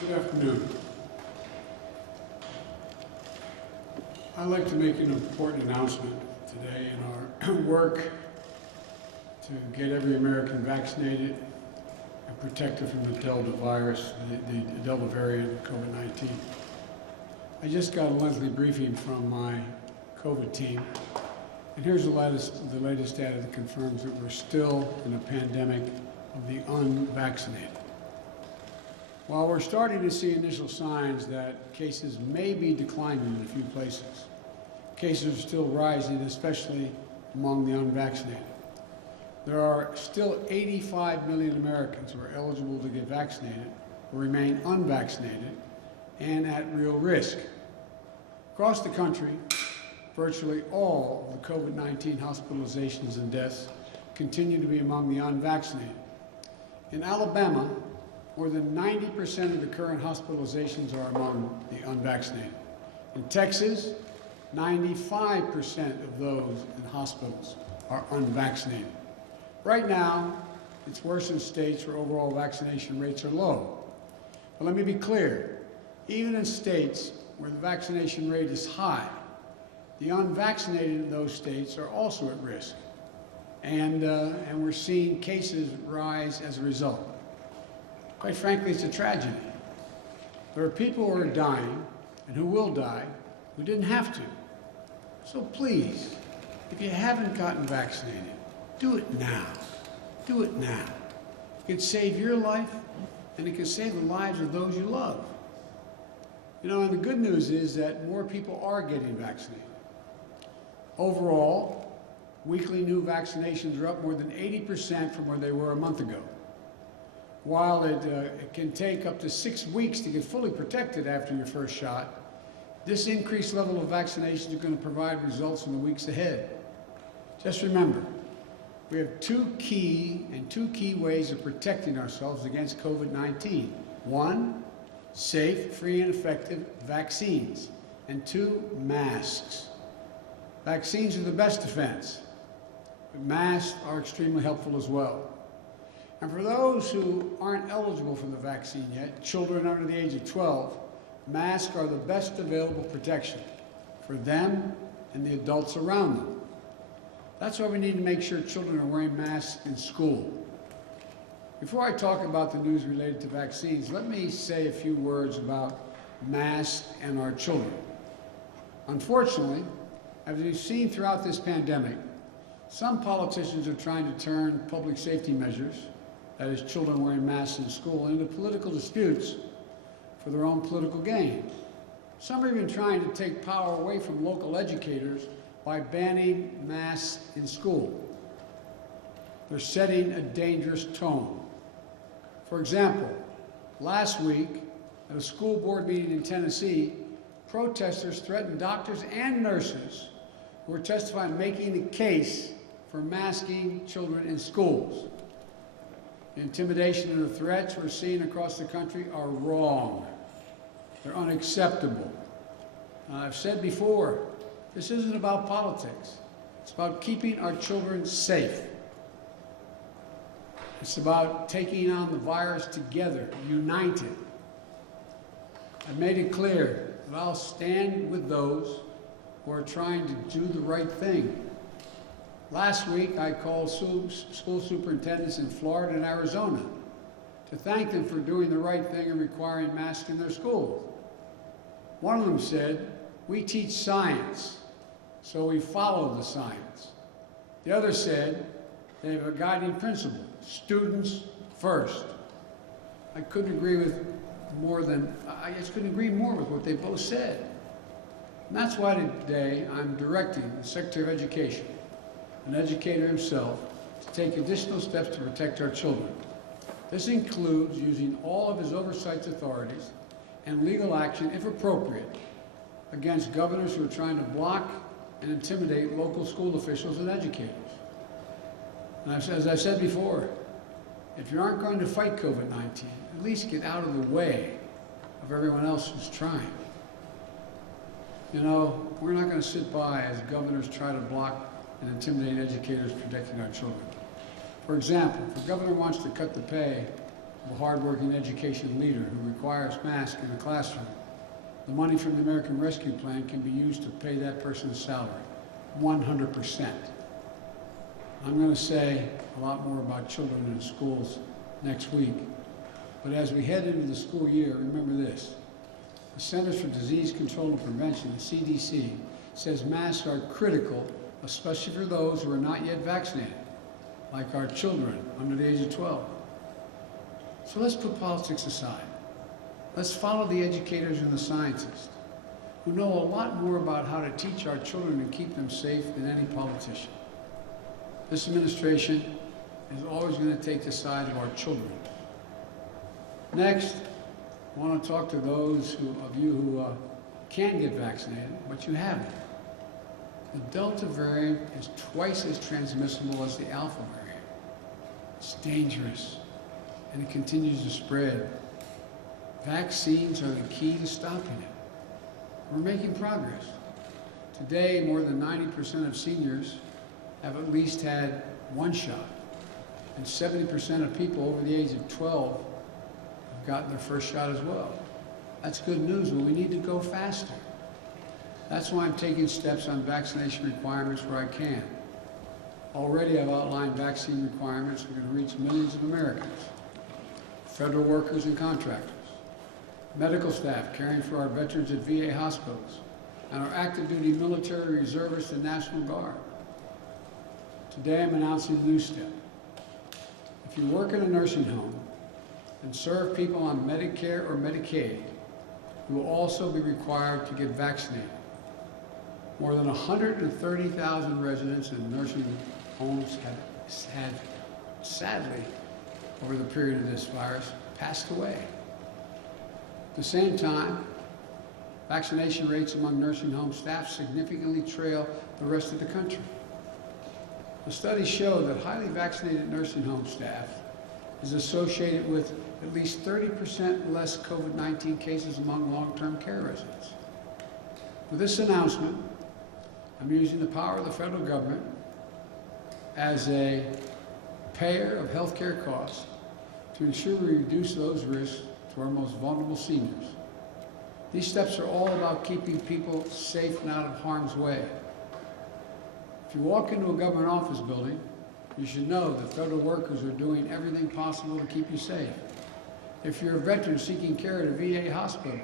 Good afternoon. I'd like to make an important announcement today in our work to get every American vaccinated and protected from the Delta virus, the Delta variant of COVID-19. I just got a monthly briefing from my COVID team, and here's the latest data that confirms that we're still in a pandemic of the unvaccinated. While we're starting to see initial signs that cases may be declining in a few places, cases are still rising, especially among the unvaccinated. There are still 85 million Americans who are eligible to get vaccinated who remain unvaccinated and at real risk. Across the country, virtually all of the COVID-19 hospitalizations and deaths continue to be among the unvaccinated. In Alabama, more than 90% of the current hospitalizations are among the unvaccinated. In Texas, 95% of those in hospitals are unvaccinated. Right now, it's worse in states where overall vaccination rates are low. But let me be clear, even in states where the vaccination rate is high, the unvaccinated in those states are also at risk. And we're seeing cases rise as a result. Quite frankly, it's a tragedy. There are people who are dying and who will die who didn't have to. So please, if you haven't gotten vaccinated, do it now. Do it now. It could save your life and it could save the lives of those you love. You know, and the good news is that more people are getting vaccinated. Overall, weekly new vaccinations are up more than 80% from where they were a month ago. While it can take up to 6 weeks to get fully protected after your first shot, this increased level of vaccinations is going to provide results in the weeks ahead. Just remember, we have two key ways of protecting ourselves against COVID-19. One, safe, free, and effective vaccines. And two, masks. Vaccines are the best defense, but masks are extremely helpful as well. And for those who aren't eligible for the vaccine yet, children under the age of 12, masks are the best available protection for them and the adults around them. That's why we need to make sure children are wearing masks in school. Before I talk about the news related to vaccines, let me say a few words about masks and our children. Unfortunately, as we've seen throughout this pandemic, some politicians are trying to turn public safety measures, that is, children wearing masks in school, into political disputes for their own political gain. Some are even trying to take power away from local educators by banning masks in school. They're setting a dangerous tone. For example, last week, at a school board meeting in Tennessee, protesters threatened doctors and nurses who were testifying making the case for masking children in schools. The intimidation and the threats we're seeing across the country are wrong. They're unacceptable. I've said before, this isn't about politics. It's about keeping our children safe. It's about taking on the virus together, united. I've made it clear that I'll stand with those who are trying to do the right thing. Last week, I called school superintendents in Florida and Arizona to thank them for doing the right thing and requiring masks in their schools. One of them said, "We teach science, so we follow the science." The other said, they have a guiding principle, students first. I just couldn't agree more with what they both said. And that's why today I'm directing the Secretary of Education, an educator himself, to take additional steps to protect our children. This includes using all of his oversight authorities and legal action, if appropriate, against governors who are trying to block and intimidate local school officials and educators. And as I said before, if you aren't going to fight COVID-19, at least get out of the way of everyone else who's trying. You know, we're not going to sit by as governors try to block and intimidate educators protecting our children. For example, if the governor wants to cut the pay of a hardworking education leader who requires masks in a classroom, the money from the American Rescue Plan can be used to pay that person's salary, 100%. I'm going to say a lot more about children in schools next week, but as we head into the school year, remember this. The Centers for Disease Control and Prevention, the CDC, says masks are critical, especially for those who are not yet vaccinated, like our children under the age of 12. So let's put politics aside. Let's follow the educators and the scientists who know a lot more about how to teach our children and keep them safe than any politician. This administration is always going to take the side of our children. Next, I want to talk to those of you who can get vaccinated, but you haven't. The Delta variant is twice as transmissible as the Alpha variant. It's dangerous, and it continues to spread. Vaccines are the key to stopping it. We're making progress. Today, more than 90% of seniors have at least had one shot, and 70% of people over the age of 12 have gotten their first shot as well. That's good news, but we need to go faster. That's why I'm taking steps on vaccination requirements where I can. Already I've outlined vaccine requirements that are going to reach millions of Americans, federal workers and contractors, medical staff caring for our veterans at VA hospitals, and our active duty military reservists and National Guard. Today I'm announcing a new step. If you work in a nursing home and serve people on Medicare or Medicaid, you will also be required to get vaccinated. More than 130,000 residents in nursing homes have had, sadly, over the period of this virus, passed away. At the same time, vaccination rates among nursing home staff significantly trail the rest of the country. The studies show that highly vaccinated nursing home staff is associated with at least 30% less COVID-19 cases among long-term care residents. With this announcement, I'm using the power of the federal government as a payer of health care costs to ensure we reduce those risks to our most vulnerable seniors. These steps are all about keeping people safe and out of harm's way. If you walk into a government office building, you should know that federal workers are doing everything possible to keep you safe. If you're a veteran seeking care at a VA hospital,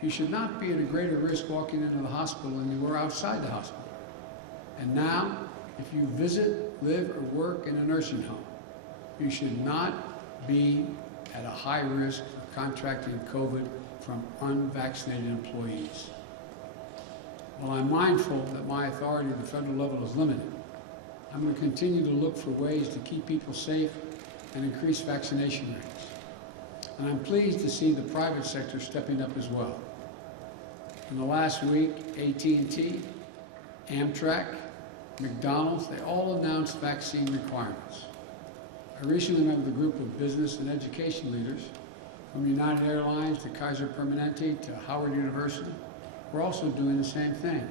you should not be at a greater risk walking into the hospital than you were outside the hospital. And now, if you visit, live, or work in a nursing home, you should not be at a high risk of contracting COVID from unvaccinated employees. While I'm mindful that my authority at the federal level is limited, I'm going to continue to look for ways to keep people safe and increase vaccination rates. And I'm pleased to see the private sector stepping up as well. In the last week, AT&T, Amtrak, McDonald's, they all announced vaccine requirements. I recently met with a group of business and education leaders, from United Airlines to Kaiser Permanente to Howard University. We're also doing the same thing.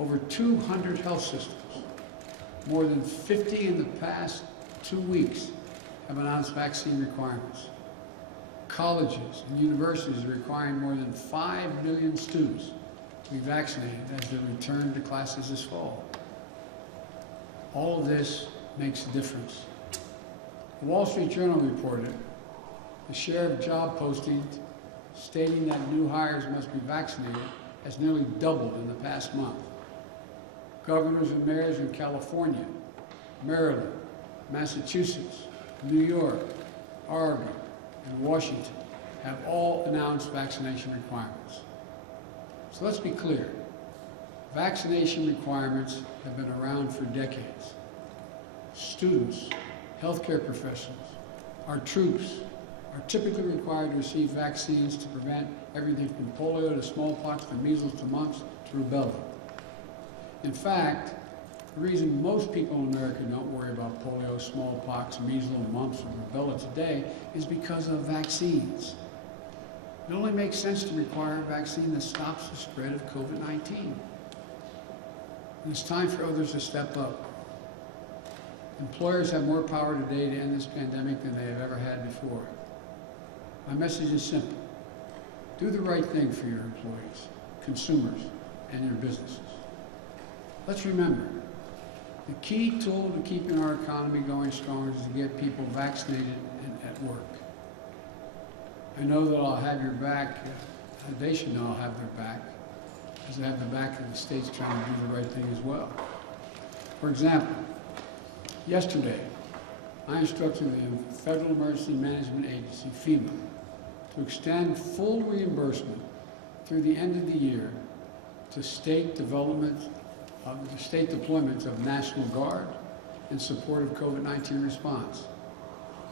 Over 200 health systems, more than 50 in the past 2 weeks, have announced vaccine requirements. Colleges and universities are requiring more than 5 million students to be vaccinated as they return to classes this fall. All of this makes a difference. The Wall Street Journal reported the share of job postings stating that new hires must be vaccinated has nearly doubled in the past month. Governors and mayors in California, Maryland, Massachusetts, New York, Oregon, and Washington have all announced vaccination requirements. So let's be clear. Vaccination requirements have been around for decades. Students, healthcare professionals, our troops are typically required to receive vaccines to prevent everything from polio to smallpox to measles to mumps to rubella. In fact, the reason most people in America don't worry about polio, smallpox, measles, mumps, or rubella today is because of vaccines. It only makes sense to require a vaccine that stops the spread of COVID-19. It's time for others to step up. Employers have more power today to end this pandemic than they have ever had before. My message is simple. Do the right thing for your employees, consumers, and your businesses. Let's remember, the key tool to keeping our economy going strong is to get people vaccinated and at work. I know that I'll have your back. They should know I'll have their back, because I have the back of the states trying to do the right thing as well. For example, yesterday, I instructed the Federal Emergency Management Agency, FEMA, to extend full reimbursement through the end of the year to state deployments of National Guard in support of COVID-19 response.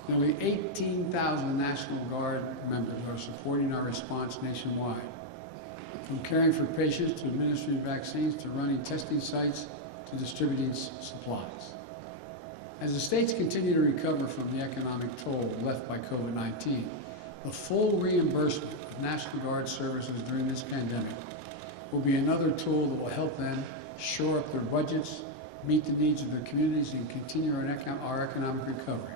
Nearly 18,000 National Guard members are supporting our response nationwide, from caring for patients to administering vaccines to running testing sites to distributing supplies. As the states continue to recover from the economic toll left by COVID-19, the full reimbursement of National Guard services during this pandemic will be another tool that will help them shore up their budgets, meet the needs of their communities, and continue our economic recovery.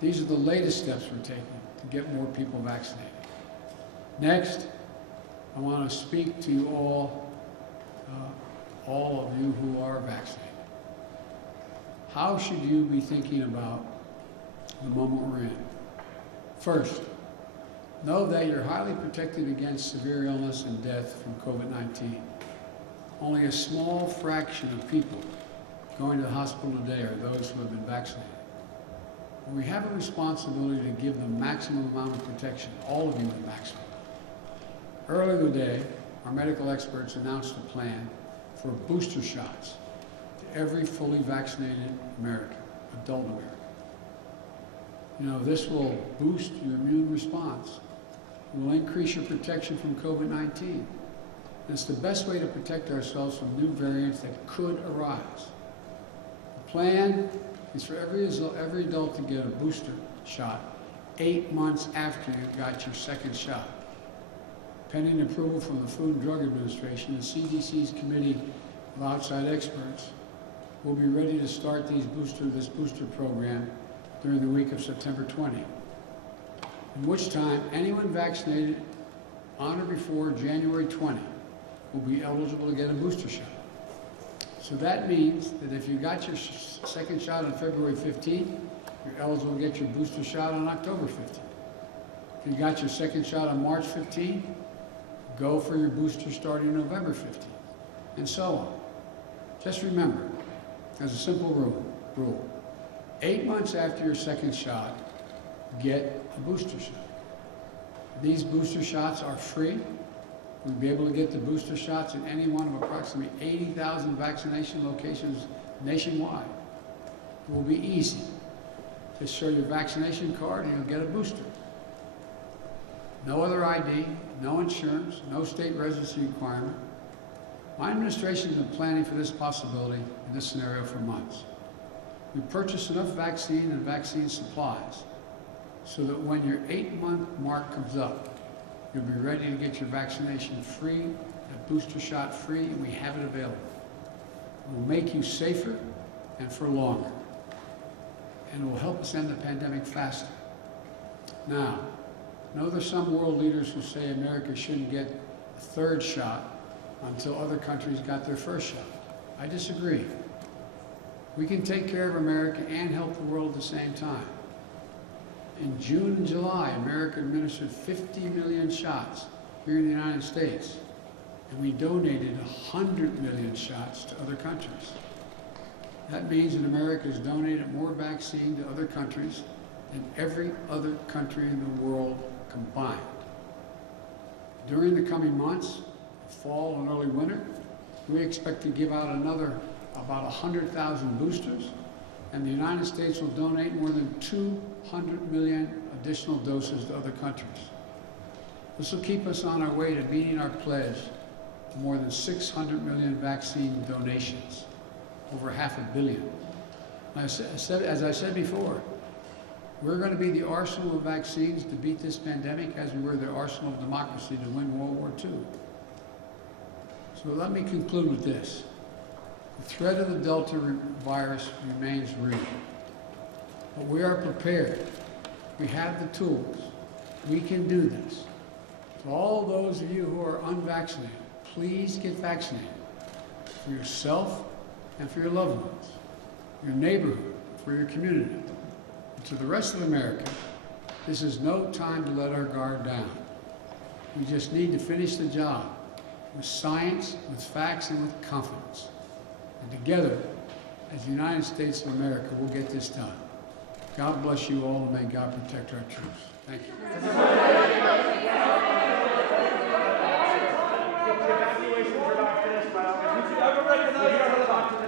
These are the latest steps we're taking to get more people vaccinated. Next, I want to speak to you all of you who are vaccinated. How should you be thinking about the moment we're in? First, know that you're highly protected against severe illness and death from COVID-19. Only a small fraction of people going to the hospital today are those who have been vaccinated. We have a responsibility to give the maximum amount of protection, all of you the maximum. Earlier today, our medical experts announced a plan for booster shots to every fully vaccinated American, adult American. You know, this will boost your immune response. It will increase your protection from COVID-19. And it's the best way to protect ourselves from new variants that could arise. The plan is for every adult to get a booster shot 8 months after you got your second shot. Pending approval from the Food and Drug Administration, the CDC's Committee of Outside Experts will be ready to start this booster program during the week of September 20, in which time anyone vaccinated on or before January 20 will be eligible to get a booster shot. So that means that if you got your second shot on February 15th, you're eligible to get your booster shot on October 15th. If you got your second shot on March 15th, go for your booster starting November 15th, and so on. Just remember, as a simple rule, 8 months after your second shot, get a booster shot. These booster shots are free. We'll be able to get the booster shots in any one of approximately 80,000 vaccination locations nationwide. It will be easy. Just show your vaccination card and you'll get a booster. No other ID, no insurance, no state residency requirement. My administration has been planning for this possibility in this scenario for months. We purchased enough vaccine and vaccine supplies so that when your 8-month mark comes up, you'll be ready to get your vaccination free, a booster shot free, and we have it available. It will make you safer and for longer, and it will help us end the pandemic faster. Now, I know there's some world leaders who say America shouldn't get a third shot until other countries got their first shot. I disagree. We can take care of America and help the world at the same time. In June and July, America administered 50 million shots here in the United States, and we donated 100 million shots to other countries. That means that America has donated more vaccine to other countries than every other country in the world combined. During the coming months, fall and early winter, we expect to give out another about 100,000 boosters, and the United States will donate more than 200 million additional doses to other countries. This will keep us on our way to meeting our pledge to more than 600 million vaccine donations, over $500 million. As I said before, we're going to be the arsenal of vaccines to beat this pandemic as we were the arsenal of democracy to win World War II. So let me conclude with this. The threat of the Delta virus remains real. But we are prepared. We have the tools. We can do this. To all those of you who are unvaccinated, please get vaccinated for yourself and for your loved ones, your neighborhood, for your community. And to the rest of America, this is no time to let our guard down. We just need to finish the job with science, with facts, and with confidence. And together, as the United States of America, we'll get this done. God bless you all, and may God protect our troops. Thank you. Evacuations are not finished by August.